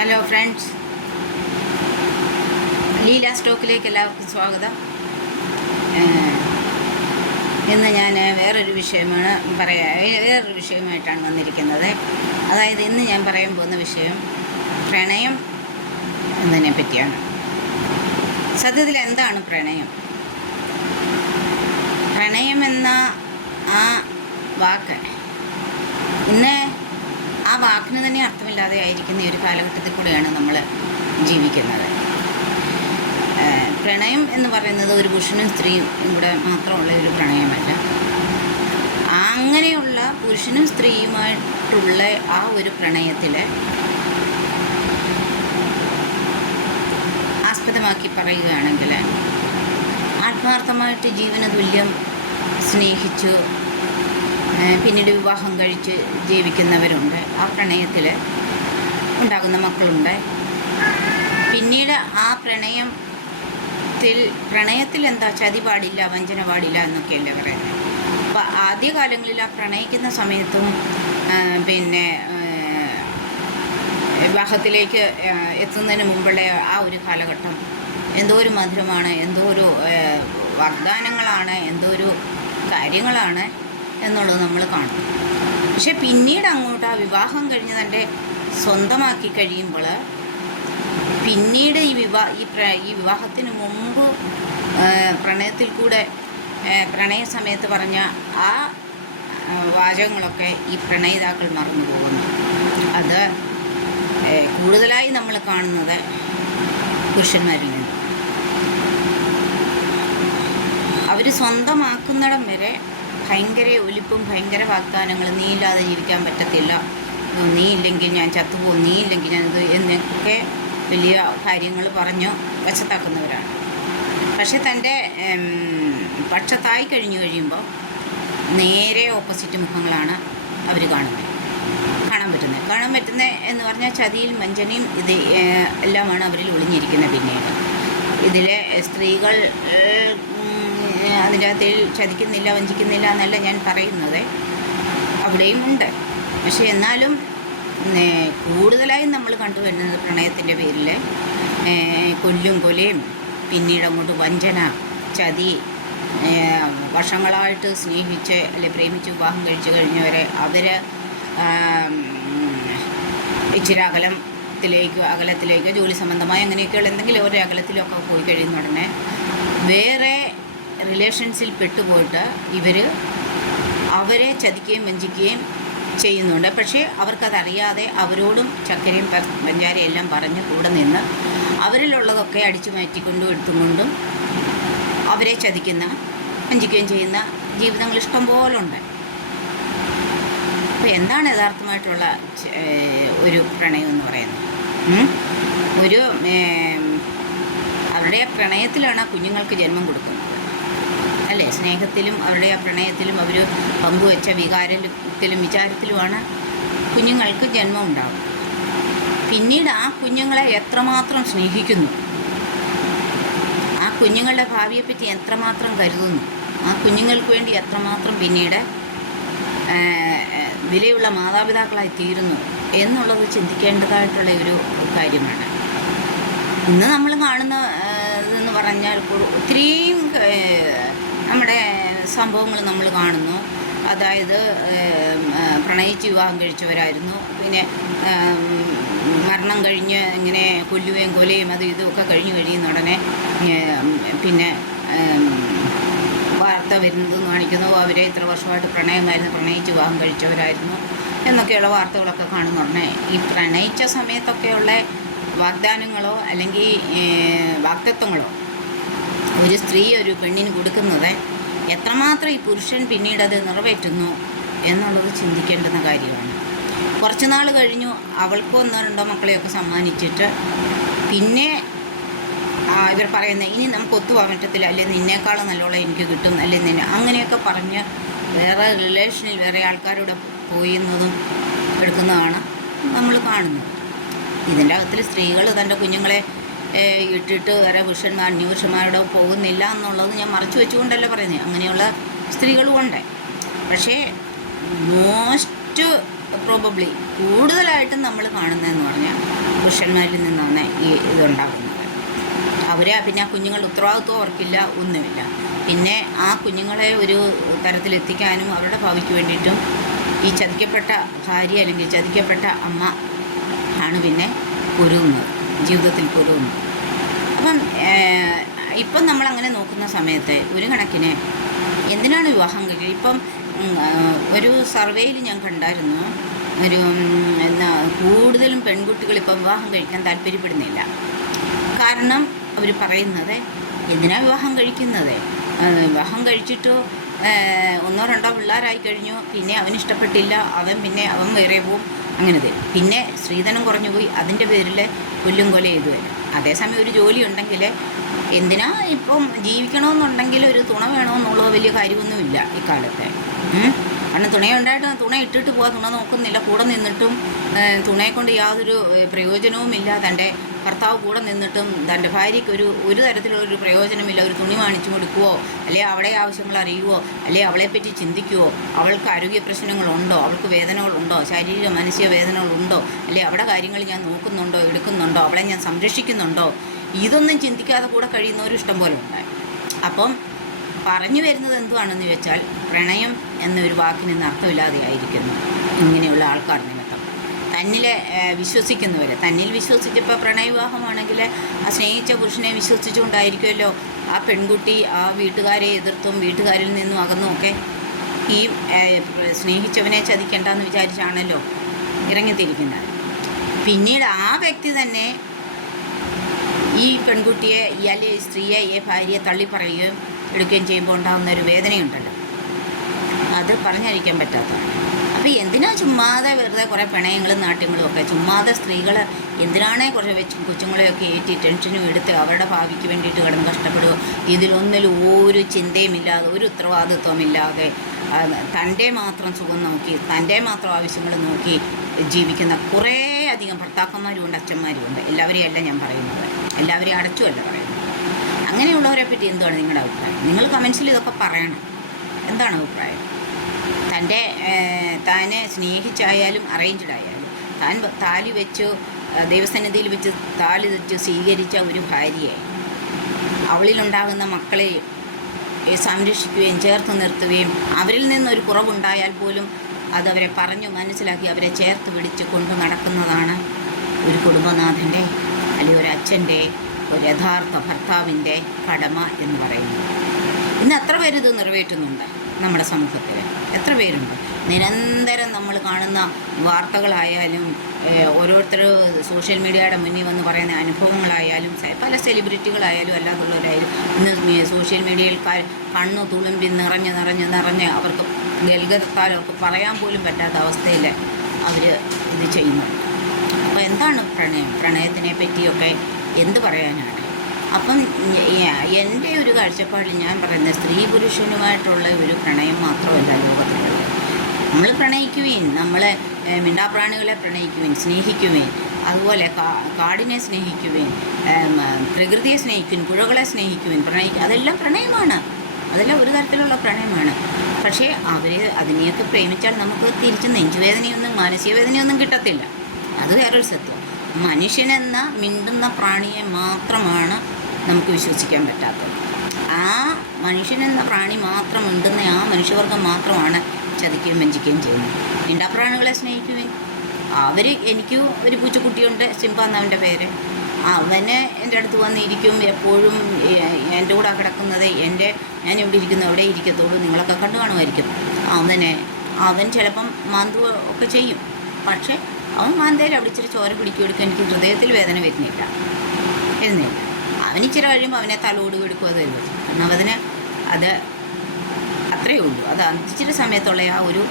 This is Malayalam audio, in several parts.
ഹലോ ഫ്രണ്ട്സ്, ലീല സ്റ്റോക്കിലേക്ക് എല്ലാവർക്കും സ്വാഗതം. ഇന്ന് ഞാൻ വേറൊരു വിഷയമായിട്ടാണ് വന്നിരിക്കുന്നത്. അതായത് ഇന്ന് ഞാൻ പറയാൻ പോകുന്ന വിഷയം പ്രണയം എന്നതിനെ പറ്റിയാണ്. സത്യത്തിൽ എന്താണ് പ്രണയം? പ്രണയമെന്ന ആ വാക്ക് ഇന്ന് ആ വാക്കിന് തന്നെ അർത്ഥമില്ലാതെ ആയിരിക്കുന്ന ഒരു കാലഘട്ടത്തിൽ കൂടെയാണ് നമ്മൾ ജീവിക്കുന്നത്. പ്രണയം എന്ന് പറയുന്നത് ഒരു പുരുഷനും സ്ത്രീയും കൂടെ മാത്രമുള്ള ഒരു പ്രണയമല്ല. അങ്ങനെയുള്ള പുരുഷനും സ്ത്രീയുമായിട്ടുള്ള ആ ഒരു പ്രണയത്തിൽ ആസ്പദമാക്കി പറയുകയാണെങ്കിൽ, ആത്മാർത്ഥമായിട്ട് ജീവന തുല്യം സ്നേഹിച്ചു പിന്നീട് വിവാഹം കഴിച്ച് ജീവിക്കുന്നവരുണ്ട്. ആ പ്രണയത്തിൽ ഉണ്ടാകുന്ന മക്കളുണ്ട്. പിന്നീട് ആ പ്രണയത്തിൽ എന്താ ചതി പാടില്ല, വഞ്ചന പാടില്ല എന്നൊക്കെയല്ലേ പറയുന്നത്. അപ്പോൾ ആദ്യകാലങ്ങളിൽ ആ പ്രണയിക്കുന്ന സമയത്തും വിവാഹത്തിലേക്ക് എത്തുന്നതിന് മുമ്പുള്ള ആ ഒരു കാലഘട്ടം എന്തോ ഒരു മധുരമാണ്, എന്തോ ഒരു വാഗ്ദാനങ്ങളാണ്, എന്തോ ഒരു കാര്യങ്ങളാണ് എന്നുള്ളത് നമ്മൾ കാണും. പക്ഷെ പിന്നീട് അങ്ങോട്ട് ആ വിവാഹം കഴിഞ്ഞ് തൻ്റെ സ്വന്തമാക്കി കഴിയുമ്പോൾ പിന്നീട് ഈ വിവാഹത്തിന് മുമ്പ് പ്രണയത്തിൽ കൂടെ പ്രണയ സമയത്ത് പറഞ്ഞ ആ വാചകങ്ങളൊക്കെ ഈ പ്രണയിതാക്കൾ മറന്നു പോകുന്നു. അത് കൂടുതലായി നമ്മൾ കാണുന്നത് പുരുഷന്മാരിൽ നിന്ന്. അവർ സ്വന്തമാക്കുന്നിടം വരെ ഭയങ്കര ഒലിപ്പും ഭയങ്കര വാഗ്ദാനങ്ങളും, നീ ഇല്ലാതെ ജീവിക്കാൻ പറ്റത്തില്ല, നീ ഇല്ലെങ്കിൽ ഞാൻ ചത്തുപോകും, നീ ഇല്ലെങ്കിൽ ഞാനിത് എന്നൊക്കെ വലിയ കാര്യങ്ങൾ പറഞ്ഞു വശത്താക്കുന്നവരാണ്. പക്ഷെ തൻ്റെ പക്ഷത്തായി കഴിയുമ്പോൾ നേരെ ഓപ്പോസിറ്റ് മുഖങ്ങളാണ് അവർ കാണാൻ പറ്റുന്നത് എന്ന് പറഞ്ഞാൽ ചതിയും വഞ്ചനയും ഇത് എല്ലാമാണ് അവരിൽ ഒളിഞ്ഞിരിക്കുന്നത്. പിന്നീട് ഇതിലെ സ്ത്രീകൾ അതിൻ്റെ അകത്തിൽ ചതിക്കുന്നില്ല, വഞ്ചിക്കുന്നില്ല എന്നല്ല ഞാൻ പറയുന്നത്, അവിടെയും ഉണ്ട്. പക്ഷെ എന്നാലും കൂടുതലായും നമ്മൾ കണ്ടുവരുന്നത് പ്രണയത്തിൻ്റെ പേരിൽ കൊലയും പിന്നീട് അങ്ങോട്ട് വഞ്ചന, ചതി, വർഷങ്ങളായിട്ട് സ്നേഹിച്ച് അല്ലെങ്കിൽ പ്രേമിച്ച് വിവാഹം കഴിച്ചു കഴിഞ്ഞവരെ അവർ ഇച്ചിരി അകലത്തിലേക്ക് ജോലി സംബന്ധമായി അങ്ങനെയൊക്കെയുള്ള എന്തെങ്കിലും ഒരു അകലത്തിലൊക്കെ പോയി കഴിയുന്ന ഉടനെ വേറെ റിലേഷൻസിൽ പെട്ടുപോയിട്ട് അവരെ ചതിക്കുകയും വഞ്ചിക്കുകയും ചെയ്യുന്നുണ്ട്. പക്ഷേ അവർക്കതറിയാതെ അവരോടും ചക്കരയും പഞ്ചാരയും എല്ലാം പറഞ്ഞ് കൂടെ നിന്ന് അവരിലുള്ളതൊക്കെ അടിച്ചു മാറ്റിക്കൊണ്ടും എടുത്തുകൊണ്ടും അവരെ വഞ്ചിക്കുകയും ചെയ്യുന്ന ജീവിതങ്ങൾ ഇഷ്ടം പോലെ ഉണ്ട്. അപ്പോൾ എന്താണ് യഥാർത്ഥമായിട്ടുള്ള ഒരു പ്രണയം എന്ന് പറയുന്നത്? അവരുടെ ആ പ്രണയത്തിലാണ് കുഞ്ഞുങ്ങൾക്ക് ജന്മം കൊടുക്കുന്നത്, അല്ലേ? സ്നേഹത്തിലും അവരുടെ ആ പ്രണയത്തിലും അവർ പങ്കുവെച്ച വികാരത്തിലും വിചാരത്തിലുമാണ് കുഞ്ഞുങ്ങൾക്ക് ജന്മം ഉണ്ടാകും. പിന്നീട് ആ കുഞ്ഞുങ്ങളെ എത്രമാത്രം സ്നേഹിക്കുന്നു, ആ കുഞ്ഞുങ്ങളുടെ ഭാവിയെപ്പറ്റി എത്രമാത്രം കരുതുന്നു, ആ കുഞ്ഞുങ്ങൾക്ക് വേണ്ടി എത്രമാത്രം പിന്നീട് വിലയുള്ള മാതാപിതാക്കളായി തീരുന്നു എന്നുള്ളത് ചിന്തിക്കേണ്ടതായിട്ടുള്ള ഒരു കാര്യമാണ്. ഇന്ന് നമ്മൾ കാണുന്ന ഇതെന്ന് പറഞ്ഞാൽ ഒത്തിരിയും നമ്മുടെ സംഭവങ്ങൾ നമ്മൾ കാണുന്നു. അതായത് പ്രണയിച്ച് വിവാഹം കഴിച്ചവരായിരുന്നു, പിന്നെ മരണം കഴിഞ്ഞ് ഇങ്ങനെ കൊലയും അത് ഇതുമൊക്കെ കഴിയുന്ന ഉടനെ പിന്നെ വാർത്ത വരുന്നത് കാണിക്കുന്നു, അവരെ ഇത്ര വർഷമായിട്ട് പ്രണയിച്ച് വിവാഹം കഴിച്ചവരായിരുന്നു എന്നൊക്കെയുള്ള വാർത്തകളൊക്കെ കാണുന്ന ഉടനെ ഈ പ്രണയിച്ച സമയത്തൊക്കെയുള്ള വാഗ്ദാനങ്ങളോ അല്ലെങ്കിൽ വാക്തത്വങ്ങളോ ഒരു സ്ത്രീ ഒരു പെണ്ണിന് കൊടുക്കുന്നത് എത്രമാത്രം ഈ പുരുഷൻ പിന്നീട് അത് നിറവേറ്റുന്നു എന്നുള്ളത് ചിന്തിക്കേണ്ടുന്ന കാര്യമാണ്. കുറച്ച് നാൾ കഴിഞ്ഞു അവൾക്ക് 1-2 മക്കളെയൊക്കെ സമ്മാനിച്ചിട്ട് പിന്നെ ഇവർ പറയുന്നത് ഇനി നമുക്ക് ഒത്തുപോകാൻ പറ്റത്തില്ല, അല്ലെങ്കിൽ നിന്നേക്കാളും നല്ലോളം എനിക്ക് കിട്ടും, അല്ലെങ്കിൽ അങ്ങനെയൊക്കെ പറഞ്ഞ് വേറെ റിലേഷനിൽ വേറെ ആൾക്കാരോട് പോയുന്നതും എടുക്കുന്നതാണ് നമ്മൾ കാണുന്നത്. ഇതിൻ്റെ അകത്തിൽ സ്ത്രീകൾ തൻ്റെ കുഞ്ഞുങ്ങളെ ഇട്ടിട്ട് വേറെ അന്യപുരുഷന്മാരുടെ പോകുന്നില്ല എന്നുള്ളത് ഞാൻ മറച്ചു വെച്ചുകൊണ്ടല്ല പറയുന്നത്. അങ്ങനെയുള്ള സ്ത്രീകളും ഉണ്ട്. പക്ഷേ മോസ്റ്റ് പ്രോബബ്ലി കൂടുതലായിട്ടും നമ്മൾ കാണുന്നതെന്ന് പറഞ്ഞാൽ പുരുഷ പുരുഷന്മാരിൽ നിന്നാണ് ഈ ഇതുണ്ടാകുന്നത്. പിന്നെ ആ കുഞ്ഞുങ്ങളുടെ ഉത്തരവാദിത്വം അവർക്കില്ല, ഒന്നുമില്ല. പിന്നെ ആ കുഞ്ഞുങ്ങളെ ഒരു തരത്തിലെത്തിക്കാനും അവരുടെ ഭാവിക്ക് വേണ്ടിയിട്ടും ഈ ചതിക്കപ്പെട്ട ഭാര്യ അല്ലെങ്കിൽ ചതിക്കപ്പെട്ട അമ്മ ആണ് പിന്നെ പൊരുതുന്നത്, ജീവിതത്തിൽ പൊരുതുന്നത്. ഇപ്പം നമ്മളങ്ങനെ നോക്കുന്ന സമയത്ത് ഒരു കണക്കിന് എന്തിനാണ് വിവാഹം കഴിക്കുക? ഇപ്പം ഒരു സർവേയിൽ ഞാൻ കണ്ടായിരുന്നു, കൂടുതലും പെൺകുട്ടികൾ ഇപ്പം വിവാഹം കഴിക്കാൻ താല്പര്യപ്പെടുന്നില്ല. കാരണം അവർ പറയുന്നത്, എന്തിനാ വിവാഹം കഴിക്കുന്നത്? വിവാഹം കഴിച്ചിട്ട് 1-2 പിള്ളേരായി കഴിഞ്ഞു, പിന്നെ അവനിഷ്ടപ്പെട്ടില്ല, അവൻ വേറെ പോവും, അങ്ങനെ തരും. പിന്നെ സ്ത്രീധനം കുറഞ്ഞു പോയി, അതിൻ്റെ പേരിൽ കൊല്ലും കൊല ചെയ്തു വരും. അതേസമയം ഒരു ജോലി ഉണ്ടെങ്കിൽ എന്തിനാ ഇപ്പം ജീവിക്കണമെന്നുണ്ടെങ്കിൽ ഒരു തുണ വേണമെന്നുള്ളത് വലിയ കാര്യമൊന്നുമില്ല ഇക്കാലത്തെ. കാരണം തുണയുണ്ടായിട്ട് തുണ ഇട്ടിട്ട് പോകാൻ തുണ നോക്കുന്നില്ല, കൂടെ നിന്നിട്ടും തുണയെ കൊണ്ട് യാതൊരു പ്രയോജനവുമില്ല. തൻ്റെ ഭർത്താവ് കൂടെ നിന്നിട്ടും തൻ്റെ ഭാര്യയ്ക്ക് ഒരു തരത്തിലുള്ളൊരു പ്രയോജനമില്ല. ഒരു തുണി വാങ്ങിച്ചു കൊടുക്കുവോ, അല്ലെങ്കിൽ അവളെ ആവശ്യങ്ങൾ അറിയുവോ, അല്ലെങ്കിൽ അവളെപ്പറ്റി ചിന്തിക്കുവോ, അവൾക്ക് ആരോഗ്യ പ്രശ്നങ്ങളുണ്ടോ, അവൾക്ക് വേദനകളുണ്ടോ, ശാരീരിക മാനസിക വേദനകളുണ്ടോ, അല്ലെങ്കിൽ അവിടെ കാര്യങ്ങൾ ഞാൻ നോക്കുന്നുണ്ടോ, എടുക്കുന്നുണ്ടോ, അവളെ ഞാൻ സംരക്ഷിക്കുന്നുണ്ടോ, ഇതൊന്നും ചിന്തിക്കാതെ കൂടെ കഴിയുന്നവരും ഇഷ്ടം പോലെ ഉണ്ടായി. അപ്പം പറഞ്ഞു വരുന്നത് എന്തുവാണെന്ന് വെച്ചാൽ, പ്രണയം എന്നൊരു വാക്കിന് അർത്ഥമില്ലാതെയായിരിക്കുന്നു ഇങ്ങനെയുള്ള ആൾക്കാർ നിമിത്തം. തന്നിലെ വിശ്വസിക്കുന്നവരെ, തന്നിൽ വിശ്വസിച്ചപ്പോൾ പ്രണയവിവാഹമാണെങ്കിൽ ആ സ്നേഹിച്ച പുരുഷനെ വിശ്വസിച്ചുകൊണ്ടായിരിക്കുമല്ലോ ആ പെൺകുട്ടി ആ വീട്ടുകാരെ എതിർത്തും വീട്ടുകാരിൽ നിന്നും അകന്നുമൊക്കെ ഈ സ്നേഹിച്ചവനെ ചതിക്കേണ്ടെന്ന് വിചാരിച്ചാണല്ലോ ഇറങ്ങിത്തിരിക്കുന്നത്. പിന്നീട് ആ വ്യക്തി തന്നെ ഈ പെൺകുട്ടിയെ, ഇയാളെ സ്ത്രീയെ, ഈ ഭാര്യയെ തള്ളിപ്പറയുകയും എടുക്കുകയും ചെയ്യുമ്പോൾ ഉണ്ടാകുന്നൊരു വേദനയുണ്ടല്ലോ, അത് പറഞ്ഞറിയിക്കാൻ പറ്റാത്തതാണ്. അപ്പോൾ എന്തിനാ ചുമ്മാതെ വെറുതെ കുറേ പ്രണയങ്ങളും നാട്യങ്ങളും ഒക്കെ, ചുമ്മാതെ സ്ത്രീകൾ എന്തിനാണേ കുറേ കൊച്ചുങ്ങളെയൊക്കെ ഏറ്റി ടെൻഷനും എടുത്ത് അവരുടെ ഭാവിക്ക് വേണ്ടിയിട്ട് കിടന്ന് കഷ്ടപ്പെടുക? ഇതിലൊന്നിലും ഒരു ചിന്തയുമില്ലാതെ, ഒരു ഉത്തരവാദിത്വമില്ലാതെ, തൻ്റെ മാത്രം സുഖം നോക്കി, തൻ്റെ മാത്രം ആവശ്യങ്ങൾ നോക്കി ജീവിക്കുന്ന കുറേ അധികം ഭർത്താക്കന്മാരും ഉണ്ട്, അച്ഛന്മാരും ഉണ്ട്. എല്ലാവരെയും അല്ല ഞാൻ പറയുന്നത്, എല്ലാവരെയും അടച്ചുമല്ല പറയുന്നത്. അങ്ങനെയുള്ളവരെ പറ്റി എന്താണ് നിങ്ങളുടെ അഭിപ്രായം? നിങ്ങൾ കമൻസിൽ ഇതൊക്കെ പറയണം. എന്താണ് അഭിപ്രായം? താനെ സ്നേഹിച്ചായാലും അറേഞ്ച്ഡ് ആയാലും താലി വെച്ച് ദൈവസന്നിധിയിൽ വെച്ച് താലി വെച്ച് സ്വീകരിച്ച ഒരു ഭാര്യയെ അവളിലുണ്ടാകുന്ന മക്കളെ സംരക്ഷിക്കുകയും ചേർത്ത് നിർത്തുകയും അവരിൽ നിന്നൊരു കുറവുണ്ടായാൽ പോലും അതവരെ പറഞ്ഞു മനസ്സിലാക്കി അവരെ ചേർത്ത് പിടിച്ച് കൊണ്ടു നടക്കുന്നതാണ് ഒരു കുടുംബനാഥൻ്റെ അല്ലെങ്കിൽ ഒരു അച്ഛൻ്റെ, ഒരു യഥാർത്ഥ ഭർത്താവിൻ്റെ കടമ എന്ന് പറയുന്നത്. ഇന്ന് എത്ര പേര് ഇത് നിറവേറ്റുന്നുണ്ട് നമ്മുടെ സമൂഹത്തിൽ? എത്ര പേരുണ്ട്? നിരന്തരം നമ്മൾ കാണുന്ന വാർത്തകളായാലും ഓരോരുത്തർ സോഷ്യൽ മീഡിയയുടെ മുന്നിൽ വന്ന് പറയുന്ന അനുഭവങ്ങളായാലും പല സെലിബ്രിറ്റികളായാലും അല്ലാതുള്ളവരായാലും ഇന്ന് സോഷ്യൽ മീഡിയയിൽ കണ്ണു തുളുമ്പി നിറഞ്ഞ് അവർക്ക് ഗൽഗത്താലോ ഒക്കെ പറയാൻ പോലും പറ്റാത്ത അവസ്ഥയിൽ അവർ ഇത് ചെയ്യുന്നുണ്ട്. അപ്പോൾ എന്താണ് പ്രണയത്തിനെ പറ്റിയൊക്കെ എന്ത് പറയാനാണ്? അപ്പം എൻ്റെ ഒരു കാഴ്ചപ്പാടിൽ ഞാൻ പറയുന്നത്, സ്ത്രീ പുരുഷനുമായിട്ടുള്ള ഒരു പ്രണയം മാത്രമല്ല ലോകത്തിലുള്ളത്. നമ്മൾ പ്രണയിക്കുവേൻ, നമ്മൾ മിണ്ടാപ്രാണികളെ പ്രണയിക്കുവേൻ, സ്നേഹിക്കുവേൻ, അതുപോലെ കാടിനെ സ്നേഹിക്കുവേൻ, പ്രകൃതിയെ സ്നേഹിക്കുവേൻ, പുഴകളെ സ്നേഹിക്കുവേൻ, അതെല്ലാം പ്രണയമാണ്, അതെല്ലാം ഒരു തരത്തിലുള്ള പ്രണയമാണ്. പക്ഷേ അതിനെയൊക്കെ പ്രേമിച്ചാൽ നമുക്ക് തിരിച്ച് നെഞ്ചുവേദനയൊന്നും മാനസിക വേദനയൊന്നും കിട്ടത്തില്ല. അത് വേറൊരു സത്യം. മനുഷ്യനെന്ന മിണ്ടുന്ന പ്രാണിയെ മാത്രമാണ് നമുക്ക് വിശ്വസിക്കാൻ പറ്റാത്തത്. ആ മനുഷ്യനെന്ന പ്രാണി മാത്രം മിണ്ടുന്ന ആ മനുഷ്യവർഗം മാത്രമാണ് ചതിക്കുകയും വഞ്ചിക്കുകയും ചെയ്യുന്നത്. മിണ്ടാപ്രാണികളെ സ്നേഹിക്കുവേൻ. എനിക്ക് ഒരു പൂച്ചക്കുട്ടിയുണ്ട്, സിംബ എന്നവൻ്റെ പേര്. അവന് എൻ്റെ അടുത്ത് വന്നിരിക്കും, എപ്പോഴും എൻ്റെ കൂടെ കിടക്കുന്നത്, ഞാൻ ഇവിടെ ഇരിക്കുന്നു അവിടെ ഇരിക്കത്തുള്ളൂ, നിങ്ങളൊക്കെ കണ്ടു കാണുമായിരിക്കും. അവൻ ചിലപ്പം മാന്തുക ഒക്കെ ചെയ്യും, പക്ഷേ അവൻ മാന്തയിൽ അവിടെ ഇച്ചിരി ചോര പിടിക്കുമെടുക്കുക, എനിക്ക് ഹൃദയത്തിൽ വേദന വരുന്നില്ല. അവനിച്ചിരി കഴിയുമ്പോൾ അവനെ തലോട് കൊടുക്കും, അത് തരും. കാരണം അത് അത്രയേ ഉള്ളൂ. അത് ഇച്ചിരി സമയത്തുള്ള ആ ഒരു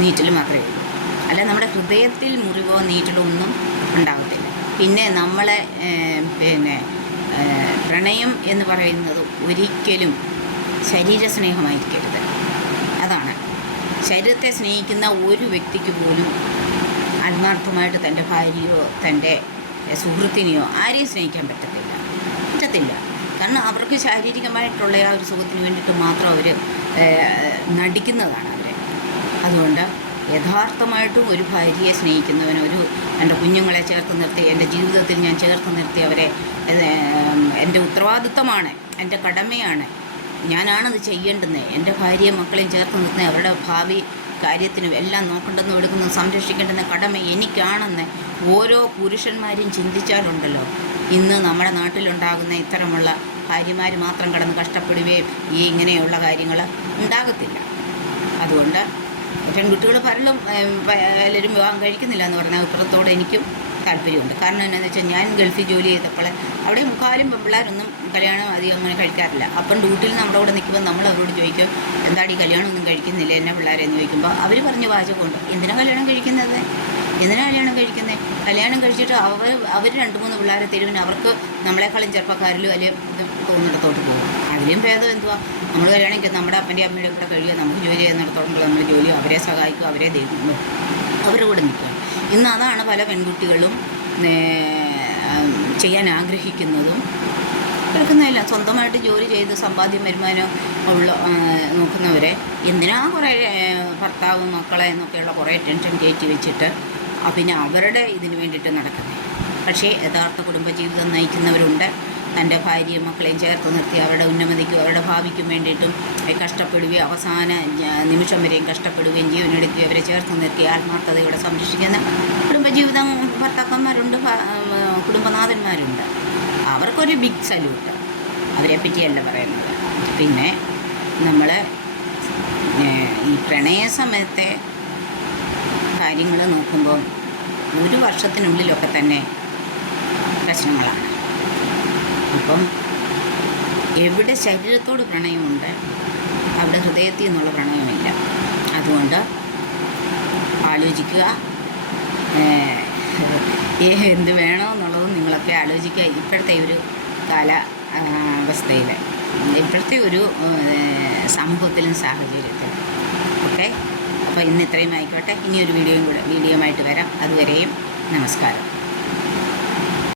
നീറ്റൽ മാത്രമേ ഉള്ളൂ. അല്ല നമ്മുടെ ഹൃദയത്തിൽ മുറിവോ നീറ്റലോ ഒന്നും ഉണ്ടാകത്തില്ല. പിന്നെ നമ്മളെ പ്രണയം എന്ന് പറയുന്നത് ഒരിക്കലും ശരീരസ്നേഹമായിരിക്കരുത്. അതാണ്. ശരീരത്തെ സ്നേഹിക്കുന്ന ഒരു വ്യക്തിക്ക് പോലും ആത്മാർത്ഥമായിട്ട് തൻ്റെ ഭാര്യയോ തൻ്റെ സുഹൃത്തിനെയോ ആരെയും സ്നേഹിക്കാൻ പറ്റത്തില്ല. കാരണം അവർക്ക് ശാരീരികമായിട്ടുള്ള ആ ഒരു സുഖത്തിന് വേണ്ടിയിട്ട് മാത്രം അവർ നടിക്കുന്നതാണ് അവർ. അതുകൊണ്ട് യഥാർത്ഥമായിട്ടും ഒരു ഭാര്യയെ സ്നേഹിക്കുന്നവൻ, എൻ്റെ കുഞ്ഞുങ്ങളെ ചേർത്ത് നിർത്തി എൻ്റെ ജീവിതത്തിൽ ഞാൻ ചേർത്ത് നിർത്തി അവരെ എൻ്റെ ഉത്തരവാദിത്തമാണ്, എൻ്റെ കടമയാണ്, ഞാനാണത് ചെയ്യേണ്ടുന്നത്. എൻ്റെ ഭാര്യയും മക്കളെയും ചേർത്ത് നിർത്തുന്നത് അവരുടെ ഭാവി കാര്യത്തിനും എല്ലാം നോക്കേണ്ടെന്നും എടുക്കുന്നതും സംരക്ഷിക്കേണ്ടുന്ന കടമ എനിക്കാണെന്ന് ഓരോ പുരുഷന്മാരും ചിന്തിച്ചാലുണ്ടല്ലോ ഇന്ന് നമ്മുടെ നാട്ടിലുണ്ടാകുന്ന ഇത്തരമുള്ള ഭാര്യമാർ മാത്രം കിടന്ന് കഷ്ടപ്പെടുകയും ഈ ഇങ്ങനെയുള്ള കാര്യങ്ങൾ ഉണ്ടാകത്തില്ല. അതുകൊണ്ട് പെൺകുട്ടികൾ പലരും വിവാഹം കഴിക്കുന്നില്ല എന്ന് പറഞ്ഞ അഭിപ്രായത്തോടെ എനിക്കും താല്പര്യമുണ്ട്. കാരണം എന്താണെന്ന് വെച്ചാൽ ഞാൻ ഗൾഫിൽ ജോലി ചെയ്തപ്പോൾ അവിടെ മുക്കാലും പെൺപിള്ളേരൊന്നും കല്യാണം അധികം അങ്ങനെ കഴിക്കാറില്ല. അപ്പം ഡ്യൂട്ടിയിൽ നമ്മുടെ കൂടെ നിൽക്കുമ്പോൾ നമ്മൾ അവരോട് ചോദിക്കും, എന്താടി കല്യാണമൊന്നും കഴിക്കുന്നില്ല എന്നെ പിള്ളേരെന്ന് ചോദിക്കുമ്പോൾ അവർ പറഞ്ഞ വാചകമുണ്ട്, എന്തിനാണ് കല്യാണം കഴിക്കുന്നത്, എന്തിനാണ് കല്യാണം കഴിക്കുന്നത്, കല്യാണം കഴിച്ചിട്ട് അവർ 2-3 പിള്ളേരെ തരുവിന് അവർക്ക് നമ്മളെക്കാളും ചെറുപ്പക്കാരിലും അല്ലെങ്കിൽ ഇത് തോന്നിടത്തോട്ട് പോകും. അതിലും ഭേദം എന്തുവാ, നമ്മൾ കല്യാണം കഴിക്കുക നമ്മുടെ അപ്പൻ്റെയും അമ്മയുടെ കൂടെ കഴിയുക, നമുക്ക് ജോലി ചെയ്യുന്നിടത്തോളം നമ്മൾ ജോലി അവരെ സഹായിക്കുക, അവരെ ദൈവം അവരുടെ കൂടെ നിൽക്കുക. ഇന്ന് അതാണ് പല പെൺകുട്ടികളും ചെയ്യാൻ ആഗ്രഹിക്കുന്നതും എടുക്കുന്നില്ല. സ്വന്തമായിട്ട് ജോലി ചെയ്ത് സമ്പാദ്യം വരുമാനം ഉള്ള നോക്കുന്നവരെ എന്തിനാ കുറേ ഭർത്താവ് മക്കളെ എന്നൊക്കെയുള്ള കുറേ ടെൻഷൻ കയറ്റി വെച്ചിട്ട് പിന്നെ അവരുടെ ഇതിന് വേണ്ടിയിട്ട് നടക്കുന്നത്. പക്ഷേ യഥാർത്ഥ കുടുംബജീവിതം നയിക്കുന്നവരുണ്ട്, തൻ്റെ ഭാര്യയും മക്കളെയും ചേർത്ത് നിർത്തി അവരുടെ ഉന്നമതിക്കും അവരുടെ ഭാവിക്കും വേണ്ടിയിട്ടും കഷ്ടപ്പെടുകയും അവസാന നിമിഷം വരെയും കഷ്ടപ്പെടുകയും ജീവനെടുക്കുകയും അവരെ ചേർത്ത് നിർത്തി ആത്മാർത്ഥതയോടെ സംരക്ഷിക്കുന്ന കുടുംബജീവിതം ഭർത്താക്കന്മാരുണ്ട്, കുടുംബനാഥന്മാരുണ്ട്. അവർക്കൊരു ബിഗ് സല്യൂട്ട്. അവരെ പറ്റിയല്ല പറയുന്നത്. പിന്നെ നമ്മൾ ഈ പ്രണയ സമയത്തെ കാര്യങ്ങൾ നോക്കുമ്പോൾ 1 വർഷത്തിനുള്ളിലൊക്കെ തന്നെ പ്രശ്നങ്ങളാണ്. അപ്പം എവിടെ ശരീരത്തോട് പ്രണയമുണ്ട് അവിടെ ഹൃദയത്തിൽ നിന്നുള്ള പ്രണയമില്ല. അതുകൊണ്ട് ആലോചിക്കുക, എന്ത് വേണമെന്നുള്ളതും നിങ്ങളൊക്കെ ആലോചിക്കുക. ഇപ്പോഴത്തെ ഒരു അവസ്ഥയിൽ, ഇപ്പോഴത്തെ ഒരു സമൂഹത്തിലും സാഹചര്യത്തിലും. ഓക്കെ, അപ്പോൾ ഇന്ന് ഇത്രയും ആയിക്കോട്ടെ. ഇനിയൊരു വീഡിയോയുമായിട്ട് വരാം. അതുവരെയും നമസ്കാരം.